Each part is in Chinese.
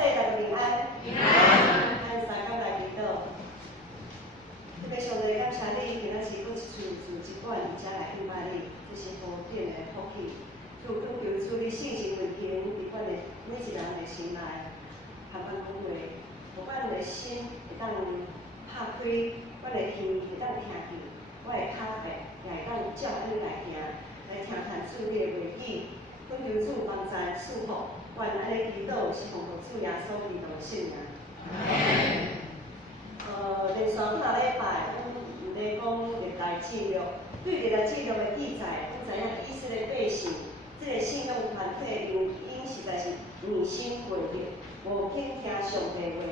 大家平安。平安。咱三工来祈祷。特别上帝感谢你，今仔日搁一次一罐而且来敬拜你，这是何等的福气！主恳求主，你圣神运行伫阮的每一人的心内，含阮讲话，互阮的心会当拍开，阮的耳会当听见，我的脚背也会当照你来行，来听谈主你的话语。恳求主帮助赐福，愿安尼祈祷是奉主耶稣基督的圣名。连续几啊礼拜，阮毋咧讲历代记录，对历代记录的记载，阮知影以色列百姓，即个信仰团体因实在是硬心袂逆，无肯听上帝话，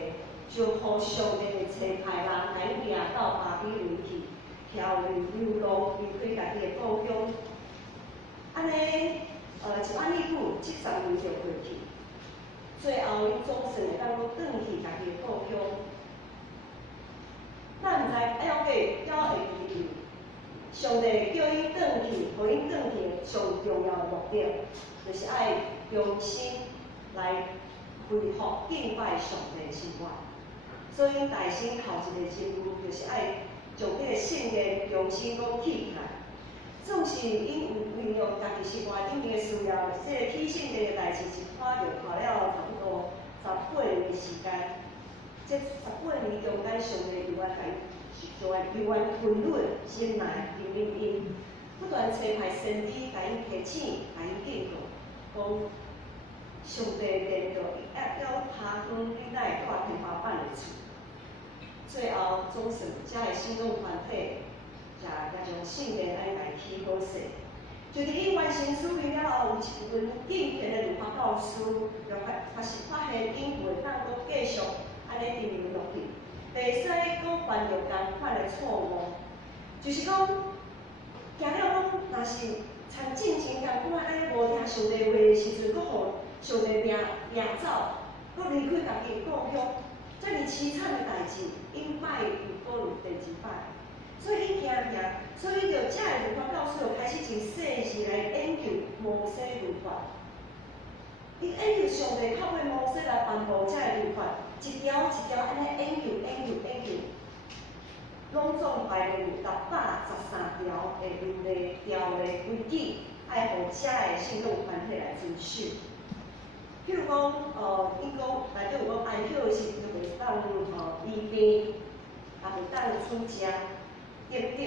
就互上帝差派人来掠到巴比伦去，漂流浪离开家己的故乡。安尼，一安尼久，70年就过去，最后因总算会当搁转去家己的故乡。咱毋知了解记住，上帝叫伊转去，互因转去上重要的目的，就是爱用心来恢复敬拜上帝的生活。所以因大心头一个任务，就是爱将这个圣殿重新讲起起来。总是因有利用家己生活顶面的需要，这个起圣殿的代志一看就花了差不多18年的时间。这18年中间，上帝由我由我混乱心内因，不断差派先知，甲因提醒，甲因警告，讲上帝殿着要爬光，你哪会住天花板的厝？最后总算，遮个信仰团体也将圣殿安来起好势。就伫伊完成使命了后，有一份敬虔的律法教师，就发现因袂当搁继续安尼沉沦落去，袂使搁犯着同款的错误。就是讲，行了讲，若是参进前同款安尼无听上帝话的时阵，搁互上帝掠走，搁离开家己的故乡，遮尔凄惨的代志，因摆又搁有第二摆。所以伊惊，所以就遮个律法教师就开始真细致来研究摩西律法。伊研究上帝透过摩西来颁布遮个律法，一条一条安尼研究，拢总排入613条的律例条例规矩，爱互遮个信仰团体来遵守。譬如讲，因讲内底有讲安息的时阵就袂当医病，也袂当出家。等等，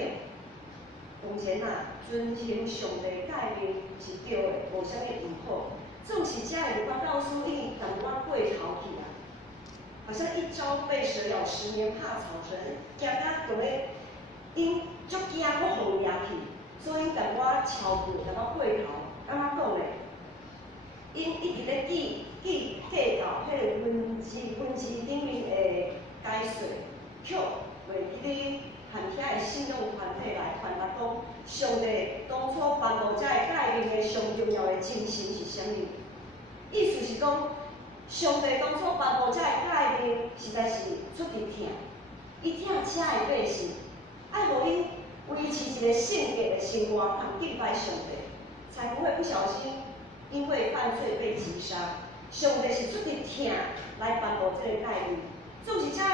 当然啦，遵行上帝诫命是对的，无啥物唔好。总是遮个律法教师已经同我过头去啦，好像一朝被蛇咬，10年怕草绳，惊甲就咧，因足惊我互掠去，所以同我超过，同我过头，安怎讲咧？因一直咧计较迄个文字顶面的解说，却袂记咧。和遐个信仰团体来传达讲，上帝当初颁布遮个诫命的上重要的精神是啥物？意思是讲，上帝当初颁布遮个诫命，实在是出伫疼，伊疼遮个百姓，爱互因维持一个圣洁的生活，和敬拜上帝，才不会不小心因为犯罪被击杀。上帝是出伫疼来颁布这个诫命，总是遮个。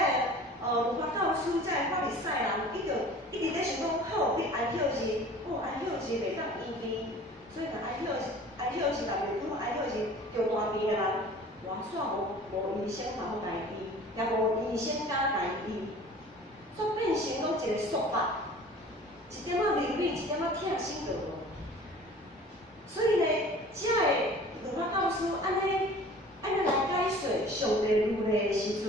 律法教师遮个法利赛人，一直咧想讲，好，你安息日，安息日袂当医病，所以若安息日若袂拄安息日着大病的人，偌煞无医生通好家医，也无医生敢家医，煞变成讲一个束缚，一点仔利润，一点仔疼心就无。所以呢，遮个律法教师安尼来解说上帝律例的时阵。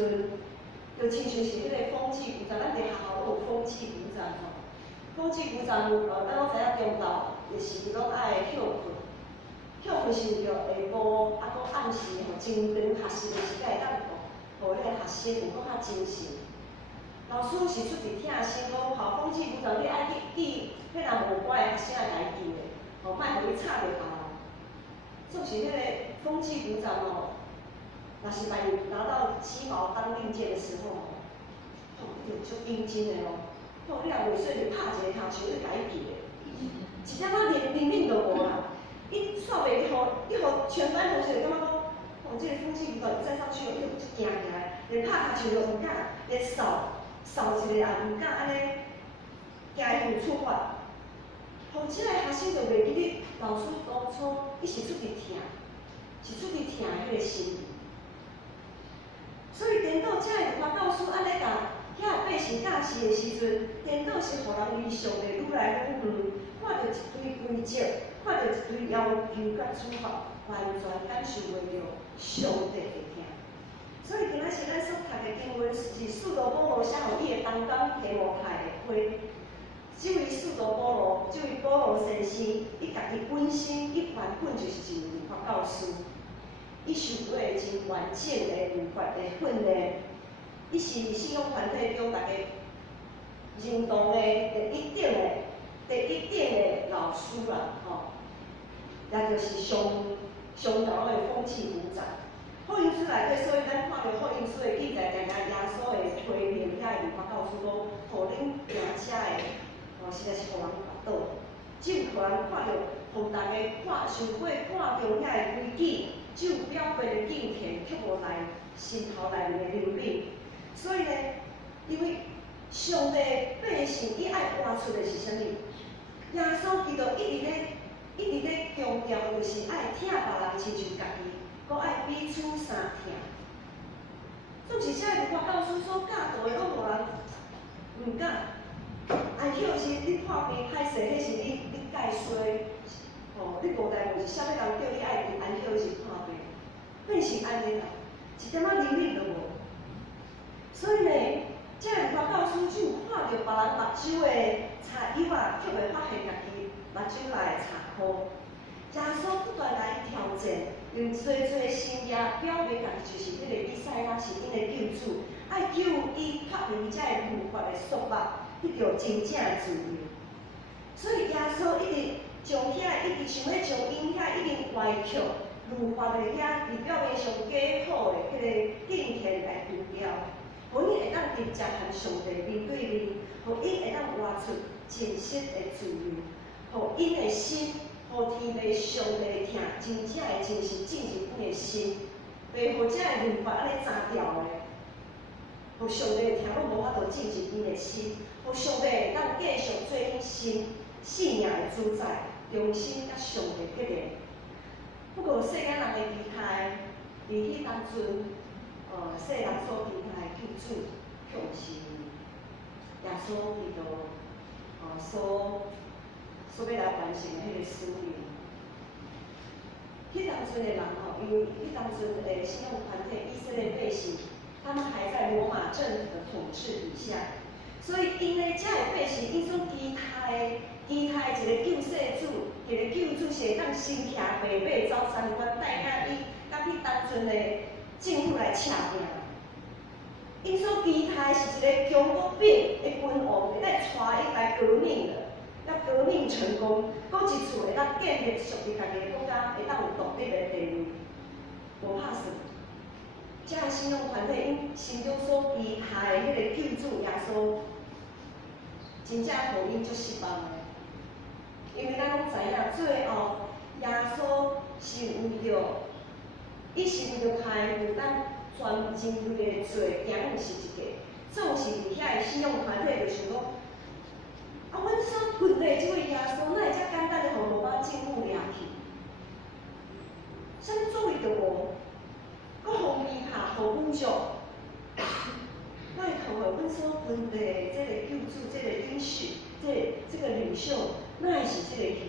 就亲像是迄个风纪股长，咱伫学校都有风纪股长吼。风纪股长，咱拢知影中昼就是拢爱休困，休困是着下晡，啊，搁暗时吼真长学习的时间会当互迄个学生有搁较精神。老师是出伫疼心，讲校风纪股长，你爱去记迄人无乖的学生来记的，吼，莫互伊吵着校。就是迄个风纪股长吼。若是拿到7毛当令箭的时候，就足认真的哦。你若袂说就拍一个头球，你家己记的，一点仔灵敏都无啦。伊煞袂互全班同学感觉讲，这个风气不管再上去，行起来，连拍头像都毋敢，连扫一个也毋敢安尼行去出发。互即个学生就袂记得老师当初伊是出伫疼，是出伫疼迄个心理。所以颠倒遮个律法教师安尼甲遐百姓教示的时阵，颠倒是互人离上帝愈来愈远，看到一堆规则，看到一堆要求甲处罚，完全感受袂到上帝的疼。所以今仔是咱所读的经文是使徒保罗写互伊的同工提摩太的批。这位使徒保罗，这位保罗先生，伊家己本身伊原本就是一位律法教师。伊受过真完整的律法的训练，伊是信仰团体中大家认同的第一等的老师啦，吼，也就是上头的风气鼓掌。福音书内底，所以咱看到福音书的记载，常常耶稣会推荐遐律法教师讲，互恁行遮的，实在是互人滑倒，只有互人看到，互大家受过看中遐的规矩。只有表面的敬虔，却无来心头内面的灵敏。所以呢，因为上帝百姓伊爱活出的是啥物？耶稣基督一直咧强调，就是爱疼别人亲像家己，搁爱彼此相疼。总是遮个律法教师所教导的，拢无人毋敢。安歇时你看病歹势，迄是你介衰。哦，你无代无志，啥物人叫你爱伫安歇时看病，变成安尼啦，一点仔灵敏都无。所以呢，这个律法教师只有看到别人目睭的擦油啊，却袂发现家己目睭内的擦箍。耶稣不断来挑战，用最心意表明家己就是迄个以赛亚，是因的救主，爱救伊脱离这个律法的束缚，得到真正的自由。所以耶稣一直。从遐一直想要从因遐已经歪曲、律法的遐伫表面上假好的迄个敬虔来除掉，互伊会当直接和上帝面对面，互伊会当活出真实的自由，互因的心，互天父上帝的疼，真正的真实进入因的心，袂互这个律法安尼查掉的，互上帝的疼拢无法度进入因的心，互上帝会当继续做因心信仰的主宰。忠心甲上帝结连。不过世间人的期待，伫迄当阵，世人所期待的救主，却毋是耶稣基督，所要来完成的迄个使命。迄当阵的人因为迄当阵的信仰团体以色列百姓，他们还在罗马政府的统治底下，所以因为遮个百姓，因所期待一个救世主，一个救主是会当身骑白马走三关，带领伊甲去当阵的政府来请命。因所期待是一个强国兵的君王，会来带伊来革命的，甲革命成功，搁一次会当建立属于家己的国家，会当有独立的地位，无拍算。遮个信仰团体因心中所期待的迄个救主耶稣，真正互因足失望的。因为咱拢知影，最后耶稣是为着，伊是为着开付咱全人类的罪，行上十字架。总是伫遐的信仰团体就想讲，阮所群的这位耶稣，哪会遮简单的互罗马政府掠去？啥物作为着无？搁互伊拍，互侮辱，哪会通互阮所群的这个救主、这个领袖、这个领袖？哪会是这个去？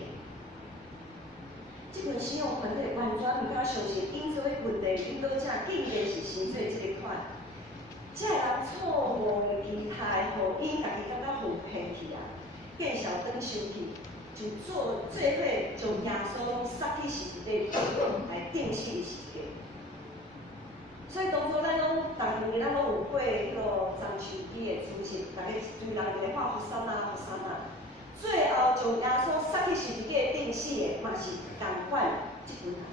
这群信仰团体完全毋敢相信，因做迄问题因倒正竟然是生做这个款。这个人错误的期待，互因家己感觉互骗去啊，见笑转生气，就做伙将耶稣拢杀去十字架，来钉死十字架。所以当初咱拢，逐年咱拢有过迄个樟树枝的主席，大家一堆人伫咧画佛山啊，佛山啊。最后将耶稣杀去十字架钉死的，嘛是同款即群人。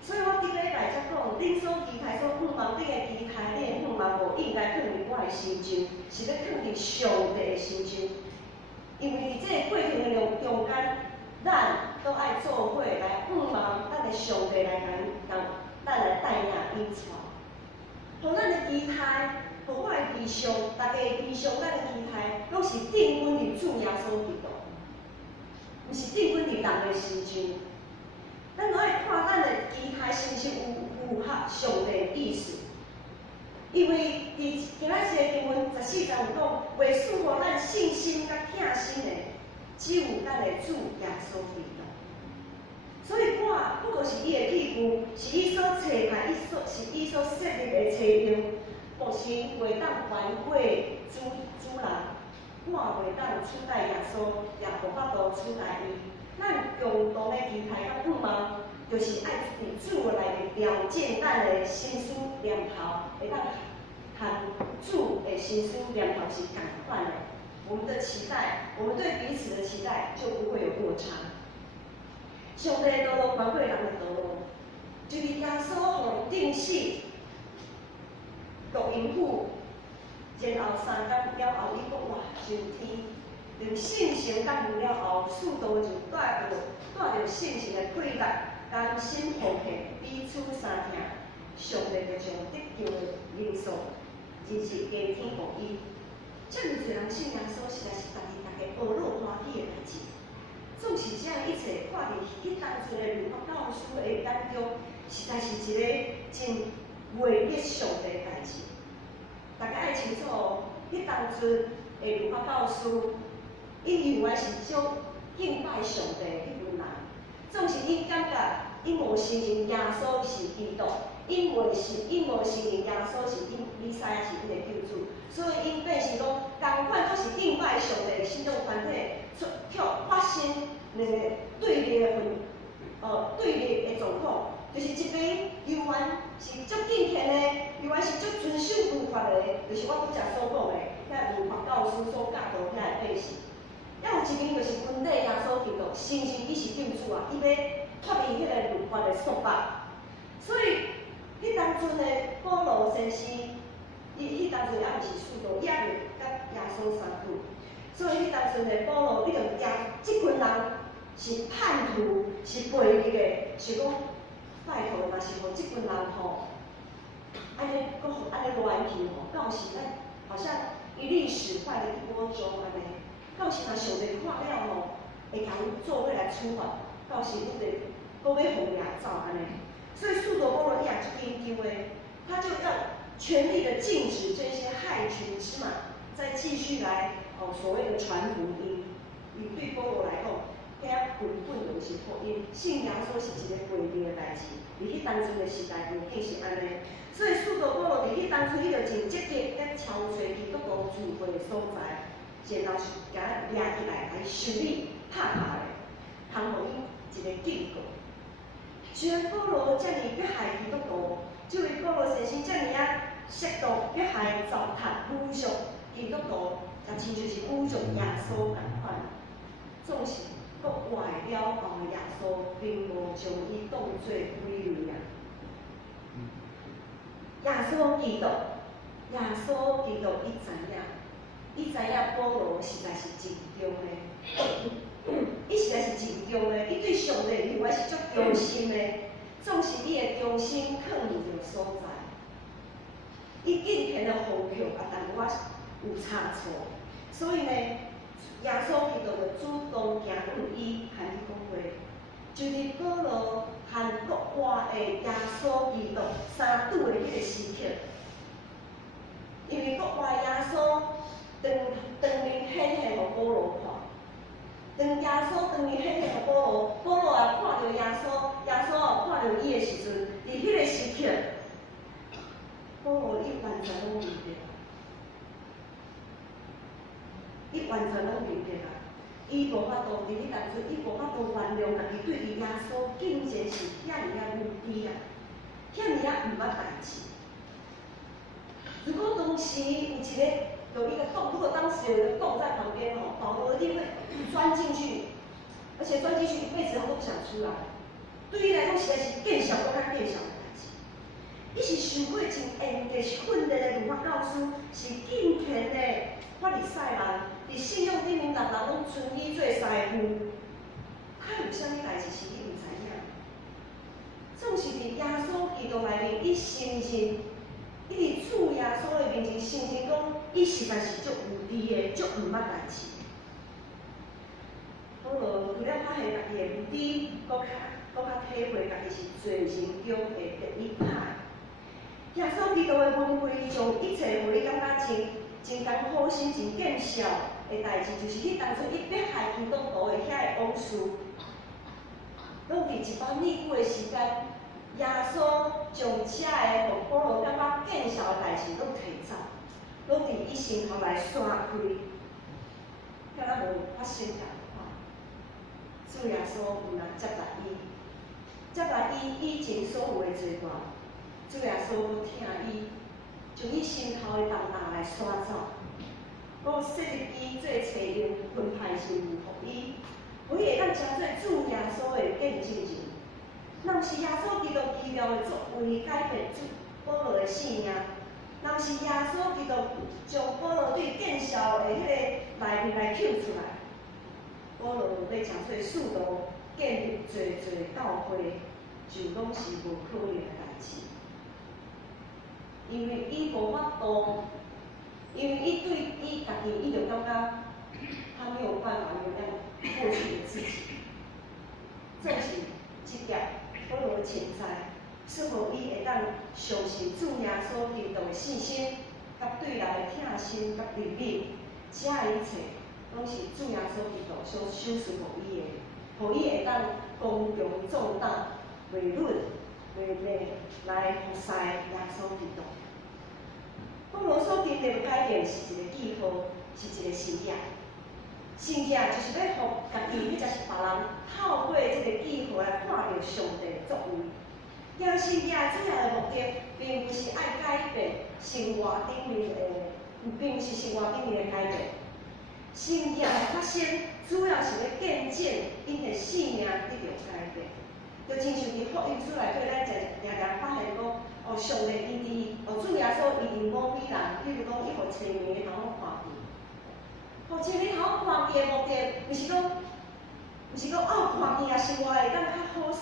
所以我顶礼拜才讲，恁所期待所盼望，恁的期待，恁的盼望无应该放伫我的心中，是要放伫上帝的心中。因为伫这个过程的中间，咱都爱做伙来盼望咱的上帝来咱来带领引带。互期待，和我的理想，大家的理想，咱的期待，拢是定稳伫主耶稣基督，毋是定稳伫人的身上。咱拢爱看咱的期待是毋是有符合上帝的意思。因为伫今仔日的经文14章有讲，为赐予咱信心甲疼心的，只有咱的主耶稣基督。所以我过是伊的器具，是伊所找来，是伊所设立的车辆，目前袂当还给主人，我袂当取代耶稣，也无法度取代伊。咱共同的期待甲盼望，就是爱伫主内面了解咱的心思念头，会当和主的心思念头是同款的。我们的期待，我们对彼此的期待就不会有落差。上帝的道路还过人的道路，就是耶稣互定死，录音符，然后3天了后，伊阁活上天。用圣神降临了后，使徒就带着圣神的配力，甘心奉献，彼此相听。上帝就将得救的人数日日加添予伊。这么多人信耶稣，实在是大家懊恼欢喜的代志。总是这样一切，看伫迄当阵的律法教师的眼中，实在是一个真违逆上帝的代志。大家爱清楚哦，迄当阵的律法教师，因认为是种敬拜上帝的迄群人，总是因感觉因无承认耶稣是基督，因无承认耶稣是因弥赛亚是因的救主，所以因变成讲，同款都是敬拜上帝的信仰团体。却发生两个对立的状况，就是一边犹原是足敬虔的，犹原是足遵守律法的，就是我拄则所讲的，遐律法教师所教导遐的百姓。还有一边就是分裂耶稣基督，承认伊是救主啊，伊要脱离迄个律法的束缚。所以，迄当阵的保罗先生，伊当阵也毋是使徒，伊也未甲耶稣相距。所以，迄当阵的保罗，你着即群人是叛徒，是悖逆的，是讲拜托，若是互即群人吼，安尼搁互安尼乱去吼，到时咱好像一历史坏了一锅粥安尼，到时若上帝看了吼，会甲阮做伙来处罚，到时阮得搁要互掠走安尼。所以，使徒保罗伊也足坚强的，他就要全力的禁止这些害群之马，再继续来。所谓的传福音，伊对保罗来讲，遐根本就是福音。信耶稣是一个违逆的代志，伫迄当阵的时代环境是安尼。所以使徒保罗伫迄当初，伊就真积极在敲找基督徒聚会的所在，然后是甲掠起来修理、拍的，通互伊一个警告。虽然保罗遮尔迫害基督徒，就为保罗先生遮尔亵渎、迫害、糟蹋、侮辱基督徒。也亲像是侮辱耶稣同款，总是搁坏了后的耶稣，并无将伊当作归类啊。耶稣基督，伊知影保罗实在是真忠的，伊实在是真忠的，伊对上帝认为是足忠心的，总是伊的忠心藏伫一个所在。伊敬虔的奉献也但我有差错。所以呢，耶稣基督就主动行向伊，和伊讲话，就是保罗和国外的耶稣基督相拄的迄个时刻，因为国外耶稣当面显现互保罗看，当耶稣当面显现互保罗，保罗也看到耶稣，耶稣也看到伊的时阵，伫迄个时刻，保罗伊完全拢明白。伊完全拢明白啊！伊无法度伫迄当阵，伊无法度原谅家己对伫耶稣竟然是遐尔无知啊，遐尔毋捌代志。如果当时有一个有一个洞，如果当时有一个洞在旁边吼，保罗一定会钻进去，而且钻进去一辈子他都不想出来。对伊来讲，实在是更小搁较更小的代志。伊是受过真严格训练的律法教师，是敬虔的法利赛人。伫信仰顶面，人人拢尊伊做师傅，他有啥物代志是伊毋知影？总是伫耶稣基督内面，伊承认，伊伫主耶稣伊实在是足有智的，足毋捌代志。保罗为了发现家己的无知，搁较体会家己是罪人中的第一派。耶稣基督的恩惠，将一切互你感觉真艰苦心、真见效的代志，就是去当初伊迫害基督徒的遐个往事，拢伫一番已久的时间，耶稣将遮个互保罗感觉见效的代志拢摕走，拢伫伊身头来刷开，敢若无发生共款。主耶稣毋但接纳伊以前所有的罪过。主耶稣听伊，将伊身头的重担来刷走，我设立伊做找用分派任务，互伊会当成做主耶稣的见证人。若是耶稣基督奇妙的作为改变保罗的性命，若是耶稣基督将保罗对见效的迄个内面来揪出来，保罗要成做使徒建立侪教会，就拢是无可能的代志。因为伊无法度，因为伊对伊家己，伊就感觉他没有办法原谅过去的自己。正是这点，保罗的存在，是互伊会当相信主耶稣基督的信心，甲对人的疼心甲怜悯，这一切拢是主耶稣基督所赏赐互伊的，互伊会当光荣壮大，袂论袂昧来服侍耶稣基督。保罗所经历的改变是一个记号，是一个信仰。信仰就是要互家己，或者是别人透过这个记号来看到上帝的作为。行信仰主要的目的，并不是爱改变生活顶面的，并不是生活顶面的改变。信仰的发生，主要是要见证因的性命得到改变。就亲像伫福音书内底，咱常发现讲，上帝伊主耶稣伊伫某美人，比如讲伊互青年的头看见，互青年头看见的目的，毋是讲看见也生活会当较好势，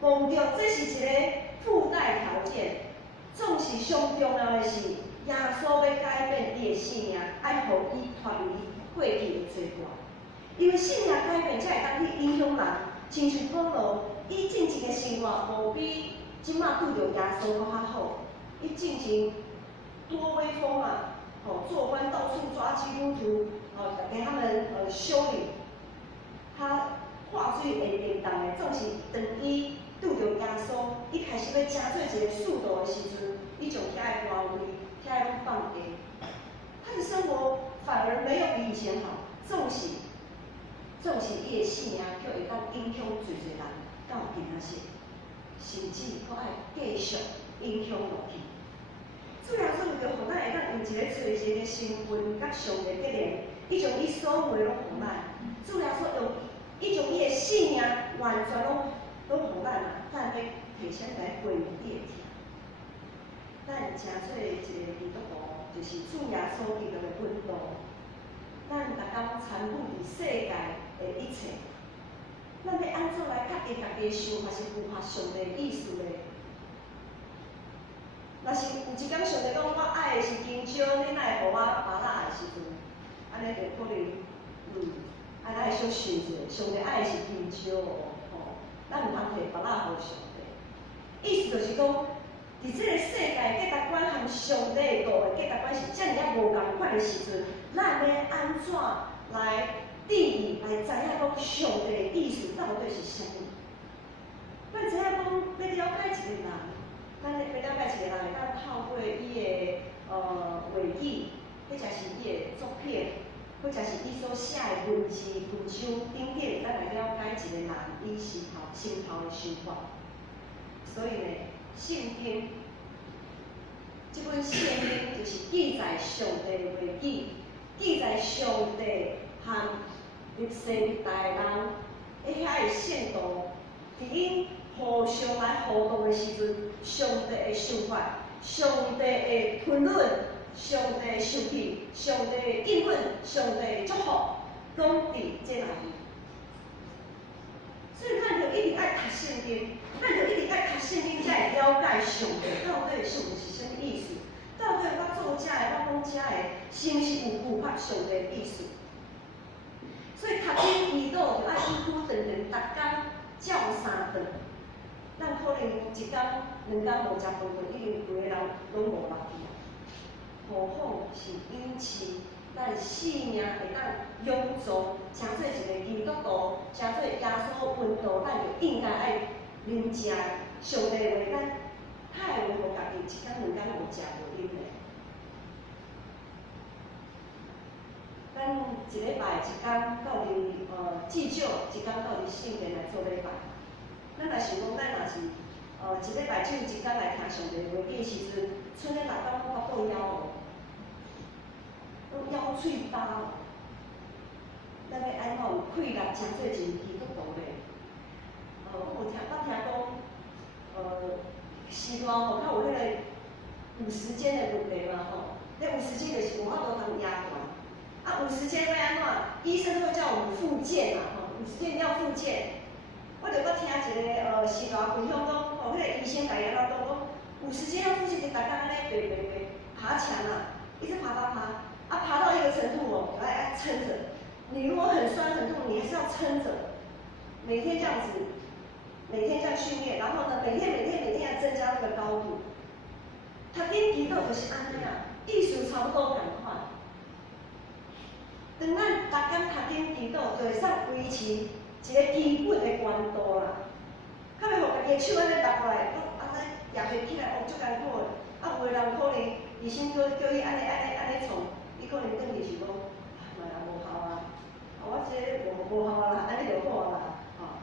望着这是一个附带条件。总是上重要的是，耶稣要改变伊的性命，爱互伊脱离过去的罪过。因为性命改变，才会当去影响人，亲像保罗。伊进前的生活无比即马拄着耶稣搁较好，伊进前多威风啊！做官到处抓基督徒，给他们修理。他话最会颠动的，总是当伊拄着耶稣，伊开始要成做一个使徒的时阵，伊将遐个官位、遐个拢放下。他的生活反而没有比以前好，总是伊的性命却会当影响侪人。到今仔日，甚至搁爱继续影响落去。主耶稣为着互咱会当用一个罪人的身份甲上帝结连，伊将伊所有的拢互咱。主耶稣伊将伊的性命完全拢互咱啊，咱要提醒来回应伊的听。咱成做一个基督徒，就是主耶稣基督的温度。咱逐工参与伫世界的一切。咱要安怎来确定家己的想法是符合上帝的意思嘞？若是有一天上帝讲我爱的是金蕉，你哪会互我麻辣的时阵，安尼就可能，安尼会小想者，上帝爱的是金蕉哦，咱毋通摕麻辣互上帝。意思就是讲，伫即个世界价值观和上帝的道的价值观是遮尔无共款的时阵，咱要安怎来？定义来知影讲上帝的意思到底是啥物？咱知影讲要了解一个人，咱要了解一个人，会当透过伊的话语，或者是伊的作品，或者是伊所写的文字、文章等等，咱来了解一个人伊心头的想法。所以呢，圣经这本圣经就是记载上帝的话语，记载上帝和历世历代人，遐个圣徒，伫因互相来互动的时阵，上帝的想法、上帝的评论、上帝的受气、上帝的应允、上帝的祝福，拢伫这内面。所以咱就一定爱读圣经，咱就一定爱读圣经，才会了解上帝到底上帝是啥物意思。到底我做遮的，我讲遮是毋是有符合上帝的意思？所以读经祈祷就爱久久长长，逐工照3顿。咱可能一天、2天无食饭顿，已经规个人拢无力去啊。何况是因此，咱性命会当永存，诚做一个基督徒，诚做耶稣温度，咱就应该爱啉食上帝的话，咱太会互家己一天、2天无食无啉嘞。咱一礼拜一天到伫至少一天到伫圣殿来做礼拜。咱若想讲，咱若是一礼拜只有一天来听上帝的话语的时阵，剩个6天我法度枵哦，拢枵喙巴哦。咱要安怎有气力，诚做一个基督徒咧？我听讲，时代吼较有迄个有时间的问题嘛吼。那有时间就是无法度通压断。啊，有时间要安怎？医生都会叫我们复健嘛吼，有时间要复健。我就搁听一个时代分享讲，迄个医生甲伊安怎讲，有时间要复健，就大家安尼爬墙啊，一直爬，爬到一个程度哦，就爱撑着。你如果很酸很痛，你还是要撑着，每天这样子，每天这样训练，然后呢，每天要增加那个高度。读经祈祷就是安尼啊，意思差不多共款。当咱逐天读经祈祷，就会使维持一个基本的关度啦。较袂互家己的手安尼搭过来，安尼举袂起来，哦，足艰苦的。啊，有个人可能医生叫伊安尼创，伊可能转去是讲，嘛也无效啊。我这个无效啊啦，安尼就好啦，吼。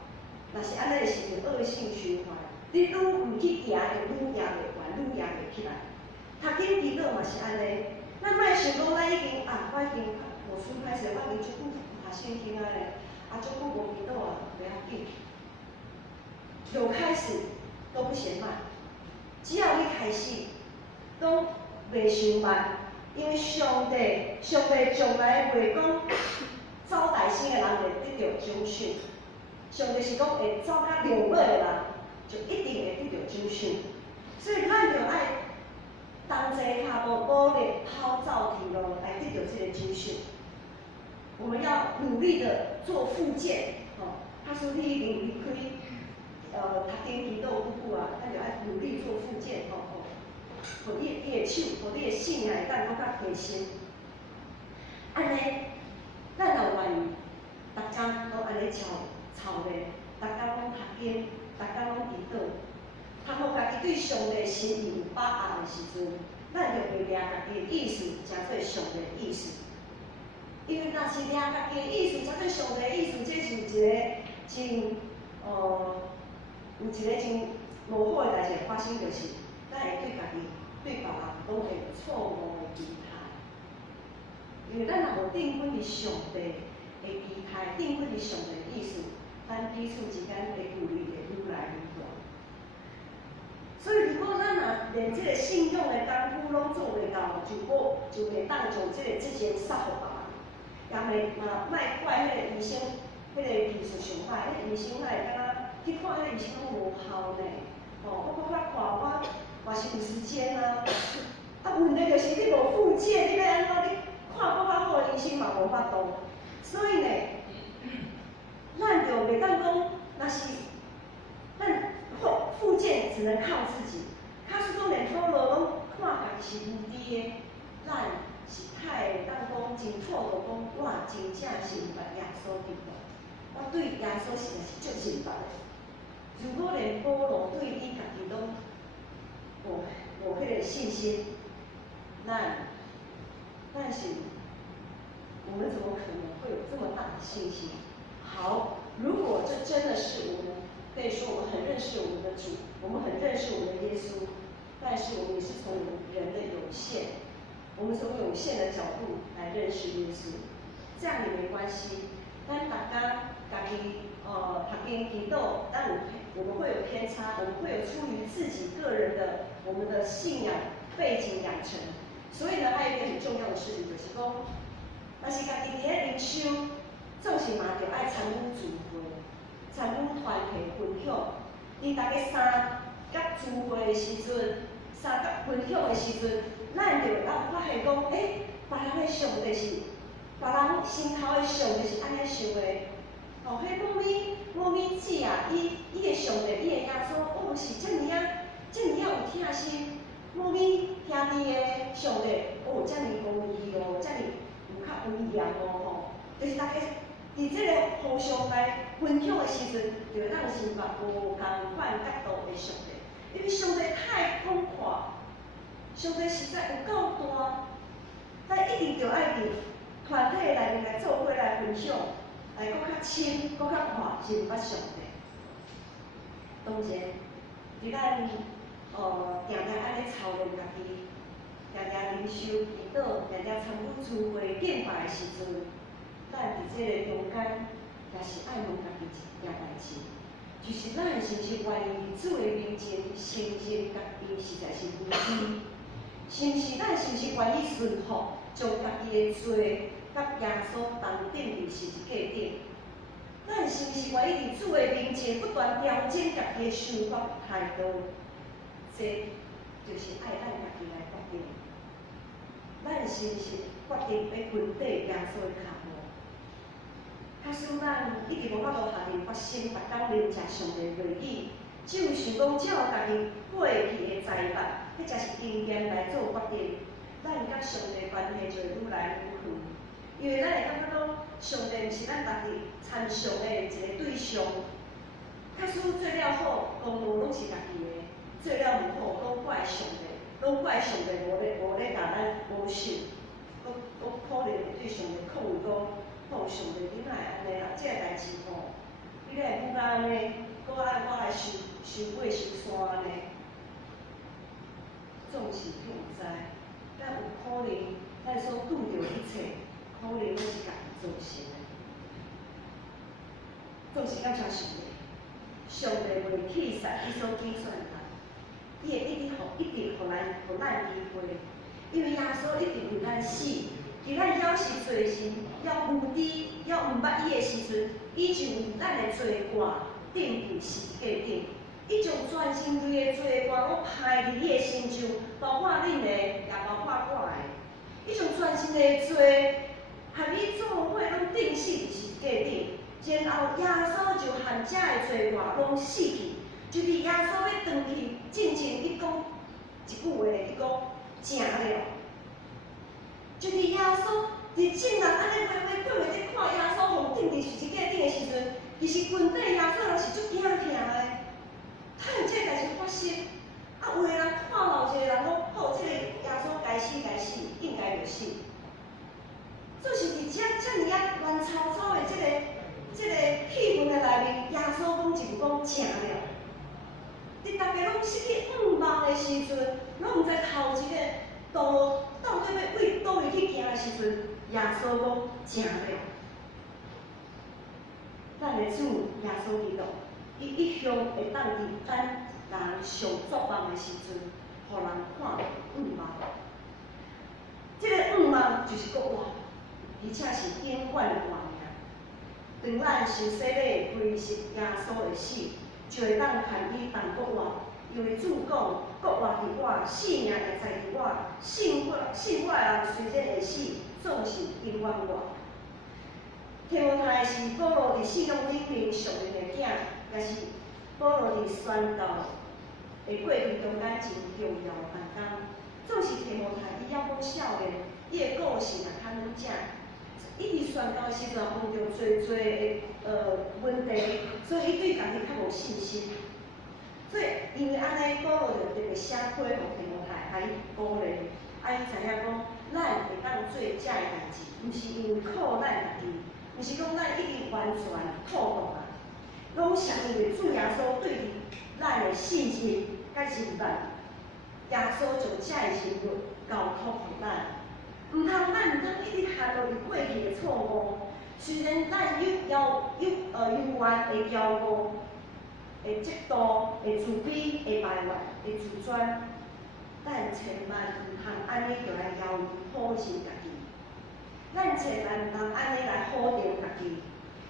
若是安尼的时阵，恶性循环，你愈唔去行，就愈行袂完，愈行袂起来。读经祈祷嘛是安尼，咱莫想讲咱已经我已经无输歹势，我已经足久读圣经啊咧，足久无祈祷啊，袂要紧。有开始都不嫌慢，只要你开始，都袂伤慢，因为上帝从来袂讲走大声的人会得到奖赏，上帝是讲会走较良尾的人就一定会得到奖赏，所以咱就爱同齐脚步努力跑走天路来得到这个奖赏。我们要努力的做复健，他说你已经离开读经祈祷久久啊，咱就爱努力做复健，互你的手，互你的性命会当搁较提升。安尼，咱若愿意，逐工都安尼操练，逐工拢读经，逐工拢祈祷，通互家己对上帝的心意有把握的时阵，咱就会抓家己的意思，诚做上帝的意思。因为若是抓家己的意思，诚做上帝的意思，这是一个真有一个真无好的代志发生，就是咱会对家己、对别人拢会有错误的期待。因为咱若无定根伫上帝的期待，定根伫上帝的意思，咱彼此之间的距离会愈来愈大。所以，如果咱若连这个信用的功夫拢做袂到，就袂当将这个之前撒互别人，也莫怪迄个医生，迄个技术上歹，迄个医生哪会敢若去看迄个医生拢无效呢？我搁较看我嘛是有时间啊，问题就是你无复健，你要安怎？你看搁较好的医生嘛无法度，所以呢，咱就袂当讲，若是咱复健只能靠自己。他是讲连讨论拢看家己是无知的，咱是太会当讲真妥当讲，我真正是毋捌耶稣基督，我对耶稣实在是足认捌的。如果连保罗对伊家己拢无迄个信心，但是我们怎么可能会有这么大的信心？好，如果这真的是我们，可以说我们很认识我们的主，我们很认识我们的耶稣，但是我们也是从我们人的有限，我们从有限的角度来认识耶稣，这样也没关系。咱大家家己读经祈祷，但我们会有偏差，我们会有出于自己个人的我们的信仰背景养成。所以呢，还有一个很重要的事情就是讲，若是家己伫咧灵修，总是嘛着爱参与聚会、参与团体分享。伫大家三甲聚会的时阵，三甲分享的时阵，咱就会发现讲，人的上帝是，别人心头的上帝是安尼想的。哦，迄母咪子啊，伊的上帝，伊的耶稣，我毋是遮尔有疼心。母咪兄弟的上帝，哦，遮尔公义哦，遮尔有较威严哦吼，就是大家伫即个互相来分享的时阵，就会当心怀无共款角度的上帝，因为上帝太广阔，上帝实在有够大，咱一定着爱伫团体内面来做伙来分享，来搁较深、搁较宽认捌上帝。当然，伫咱定定安尼操练家己，定定灵修祈祷，定定参与聚会敬拜的时阵，咱伫即个中间，也是爱问家己一件代志，就是咱是毋是愿意伫主的面前承认家己实在是无知，咱是毋是愿意顺服，将家己的罪甲耶稣同定伫十字架顶？咱是毋是愿意伫主的面前不断调整家己的想法态度？这就是爱咱家己来决定。咱是毋是决定要跟缀耶稣的脚步？假使咱一直无法度下定决心，逐工聆听上帝话语，只有想讲照家己过去的财物，或者是经验来做决定，咱甲上帝关系就会愈来愈远。因为咱会感觉讲，上帝毋是咱家己参详的一个对象。假使做了好，功劳拢是家己的；做了毋好，拢怪上帝，拢怪上帝无咧甲咱保守。我可能会对上帝抗议讲，哦，上帝你哪会安尼啦？这个代志吼，你哪会不甲安尼？搁爱我来收尾收山呢？总是并毋知，但有可能咱所拄着一切，可能拢是家己造成的。总是感谢上帝，上帝袂弃杀伊所拣选的人，伊会一直互咱机会，因为耶稣一直为咱死，伫咱还是罪时，还无知，还毋捌伊的时阵，伊就为咱的罪过钉伫十字架顶，伊将全人类的罪过拢排伫伊的身上，包括恁的，也包括我的，伊将全人类的罪，含伊做伙拢钉死伫十字架顶。然后耶稣就含遮的罪过拢死去，就伫耶稣要转去进前，伊讲一句话，伊讲成了。就伫耶稣伫众人安尼围困的咧看耶稣互钉伫十字架顶的时阵，其实跟底耶稣人是足惊的，太有这个代志发生。啊，有的人看到一个人讲，哦，这个耶稣该死，应该就死。就是伫遮尔啊乱糟糟的这个气氛的内面，耶稣讲一句讲成了。伫大家拢失去盼望的时阵，拢毋知头一个路到底要为倒位去行的时阵，耶稣讲成了。咱的主耶稣基督，伊一向会当伫咱人上绝望的时阵，互人看到盼望。这个盼望就是国外，而且是永远的活命。当咱受洗礼归信耶稣的死，就会当含伊同国外，因为主讲国外伫我，性命会在伫我，信我的人虽然会死，总是永远我。提摩太是保罗伫信仰里面上面的囝，也是保罗伫宣道的过程中间真重要的担当。总是提摩太，伊还阁少年，伊的个性也较软正。伊伫宣教的时阵碰到侪的问题，所以伊对家己较无信心。所以因为安尼，保罗就特别写批互提摩太，甲伊鼓励，伊知影讲，咱会当做遮个代志，毋是因为靠咱家己，毋是讲咱一定完全妥当啊，拢是因为主耶稣对伫咱的信心甲认同，耶稣将遮个任务交托互咱。毋通，咱毋通一直陷落伫过去的错误。虽然咱有冤会骄傲，会嫉妒，会自卑，会埋怨，会自尊，咱千万毋通安尼就来要求否认家己。咱千万毋通安尼来否定家己。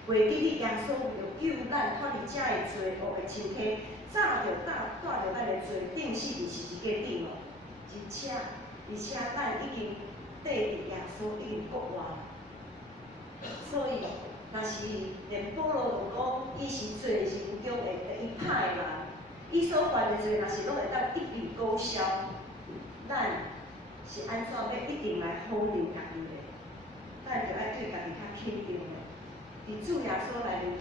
袂记得耶稣就救咱脱离遮个罪恶的身体，早就带着咱的罪钉死伫十字架顶咯。而且咱已经缀伫耶稣已经国外。所以，若是连保罗就讲，伊是做人中的第一派的人，伊所犯的罪，若是拢会当一笔勾销，咱是安怎要一定来否认家己的？咱就爱对家己较肯定的。伫主耶稣内面，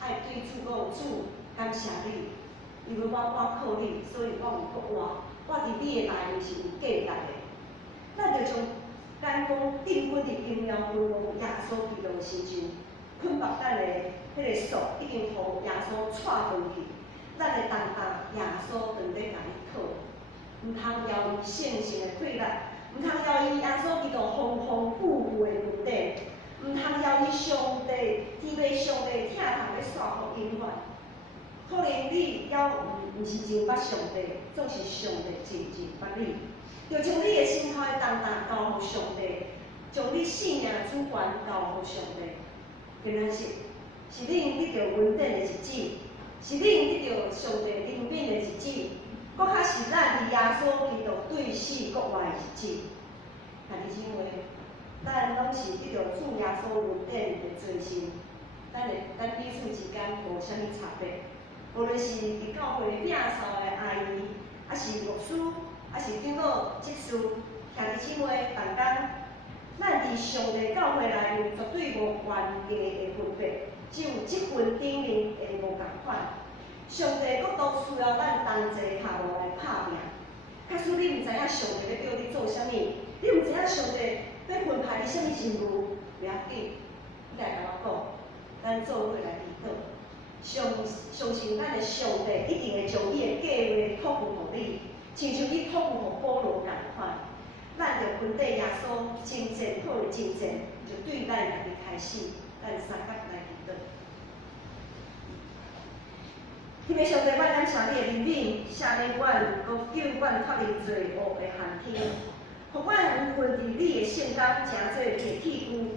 爱对主讲：主，感谢你，因为我靠你，所以我有国外，我伫你的内面是有价值的。咱就将眼光定稳伫荣耀辉煌耶稣基督的身上，捆绑咱的迄个锁已经互耶稣带回去，咱的重担耶稣当咧甲你讨，毋通要伊圣性的退力，毋通要伊耶稣基督丰丰富富的恩典，毋通要伊上帝天父上帝疼痛咧煞福永远。可能你还毋是真捌上帝，总是上帝真捌你。就将你的心头的重担交互上帝，将你性命的主权交互上帝。原来是你用得到恩典的日子，是你用得到上帝怜悯的日子，搁较是咱伫耶稣基督对死国外的日子。兄弟姊妹，咱拢是得到主耶稣恩典的做成，咱彼此之间无啥物差别。无论是伫教会摒扫的阿姨，还是牧师。还是长老、执事、兄弟姊妹同工，咱伫上帝教会内面绝对无悬价的分别，只有积分顶面的无共款。上帝国度需要咱同齐下路来拍拼。假使你毋知影上帝要叫你做啥物，你毋知影上帝要分派你啥物任务，袂要紧，你来甲我讲，咱做伙来祈祷。相信咱的上帝一定会将伊的计划托付互你。亲像伊托付互保罗共款，咱着分缀耶稣真正好的真正，就对咱家己开始，咱三角来祈祷。迄个上帝，我感谢你的怜悯，赦免阮，搁救阮脱离罪恶的限天，互阮有份伫你的圣工，诚做你的器具。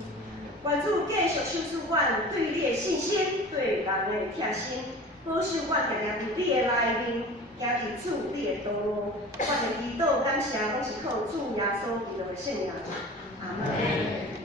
愿主继续守护阮对你的信心，对人的疼心，保守阮定定伫你的内面。行伫主你的道路，我的祈祷感谢，拢是靠主耶稣基督的圣名。阿门。